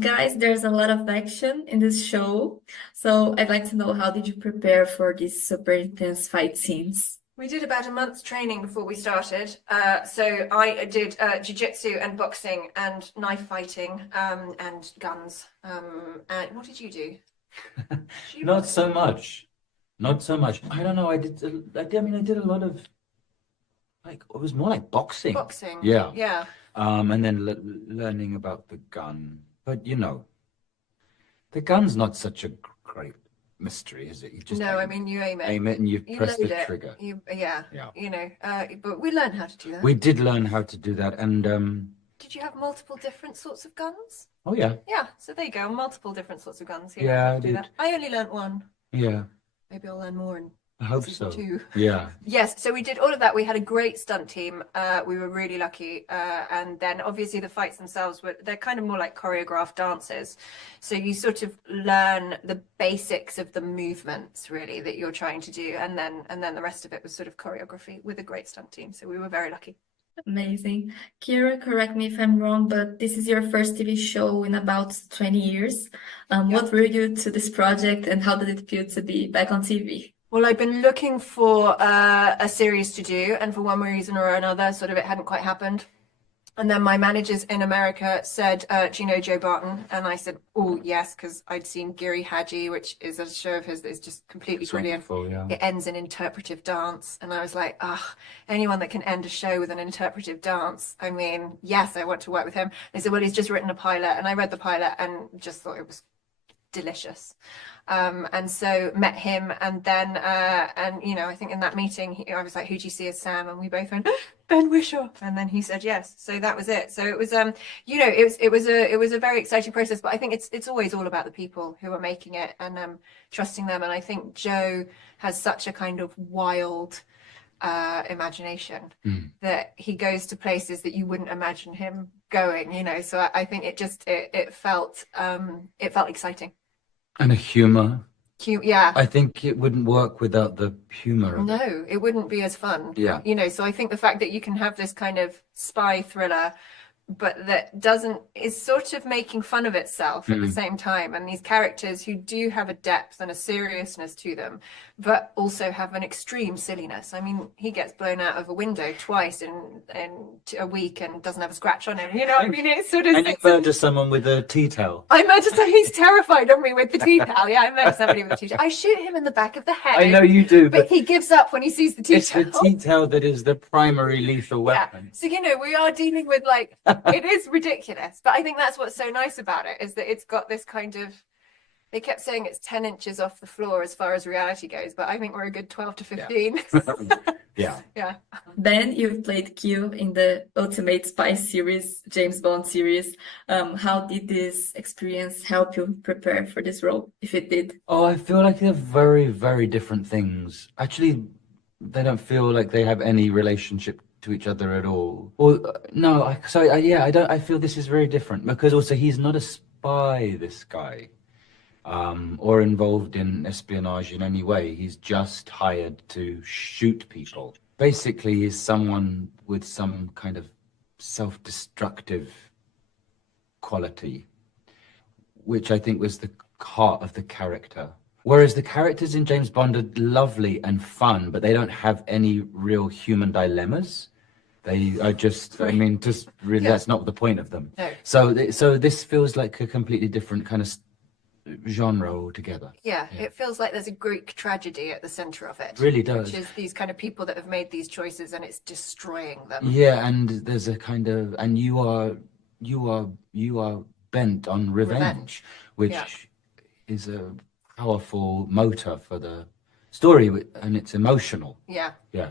Guys, there's a lot of action in this show, so I'd like to know how did you prepare for these super intense fight scenes? We did about a month's training before we started. So I did jiu-jitsu and boxing and knife fighting and guns. And what did you do? Not so much. Not so much. I don't know. I mean, I did a lot of like it was more like boxing. Boxing. Yeah. Yeah. And then learning about the gun. But you know, the gun's not such a great mystery, is it? You just No, I mean you aim it and you press load the it. trigger. Yeah. Yeah. You know, but we learned how to do that. We did learn how to do that, and Did you have multiple different sorts of guns? oh yeah, Yeah, so there you go, multiple different sorts of guns. You Yeah, learned how I to do did. that. I only learnt one. yeah. Maybe I'll learn more in I hope season so. 2. Yeah. Yes, so we did all of that. We had a great stunt team. We were really lucky. And then obviously the fights themselves they're kind of more like choreographed dances. So you sort of learn the basics of the movements really that you're trying to do. And then the rest of it was sort of choreography with a great stunt team. So we were very lucky. Amazing. Kira, correct me if I'm wrong, but this is your first TV show in about 20 years. What drew you to this project and how did it feel to be back on TV? Well, I've been looking for a series to do, and for one reason or another, sort of it hadn't quite happened. And then my managers in America said, do you know Joe Barton? And I said, oh, yes, because I'd seen Giri Haji, which is a show of his that is just completely It's brilliant. wonderful, yeah. It ends in interpretive dance. And I was like, anyone that can end a show with an interpretive dance, I mean, yes, I want to work with him. They said, well, he's just written a pilot. And I read the pilot and just thought it was delicious. And so met him, and then and you know, I think in that meeting I was like, who do you see as Sam? And we both went, Ben Whishaw. And then he said yes. So that was it. So it was you know, it was a very exciting process, but I think it's always all about the people who are making it and trusting them. And I think Joe has such a kind of wild imagination that he goes to places that you wouldn't imagine him going, you know. So I think it felt exciting. And a humor. Yeah. I think it wouldn't work without the humor of it. No, it wouldn't be as fun. Yeah. You know, so I think the fact that you can have this kind of spy thriller, but that is sort of making fun of itself at the same time. And these characters who do have a depth and a seriousness to them, but also have an extreme silliness. I mean, he gets blown out of a window twice in a week and doesn't have a scratch on him. You know, I mean, it's sort of. And you murder someone with a tea towel. I murder someone. He's terrified of me with the tea towel. Yeah, I murder somebody with a tea towel. I shoot him in the back of the head. I know you do, But but he gives up when he sees the tea it's towel. the tea towel that is the primary lethal weapon. So, you know, we are dealing with like, it is ridiculous, but I think that's what's so nice about it is that it's got this kind of, they kept saying it's 10 inches off the floor as far as reality goes, but I think we're a good 12 to 15. Yeah. Yeah. Ben, you've played Q in the Ultimate Spy series, James Bond series. How did this experience help you prepare for this role, if it did? Oh, I feel like they're very, very different things. Actually, they don't feel like they have any relationship to each other at all. Or no, I feel this is very different because also he's not a spy, this guy, or involved in espionage in any way. He's just hired to shoot people. Basically, he's someone with some kind of self-destructive quality, which I think was the heart of the character. Whereas the characters in James Bond are lovely and fun, but they don't have any real human dilemmas. They are just, I mean, just really, that's not the point of them. No. So this feels like a completely different kind of genre altogether. Yeah, it feels like there's a Greek tragedy at the center of it. It really does. Which is these kind of people that have made these choices and it's destroying them. Yeah, and there's a kind of, and you are bent on revenge, which is a powerful motor for the story, and it's emotional. Yeah. Yeah.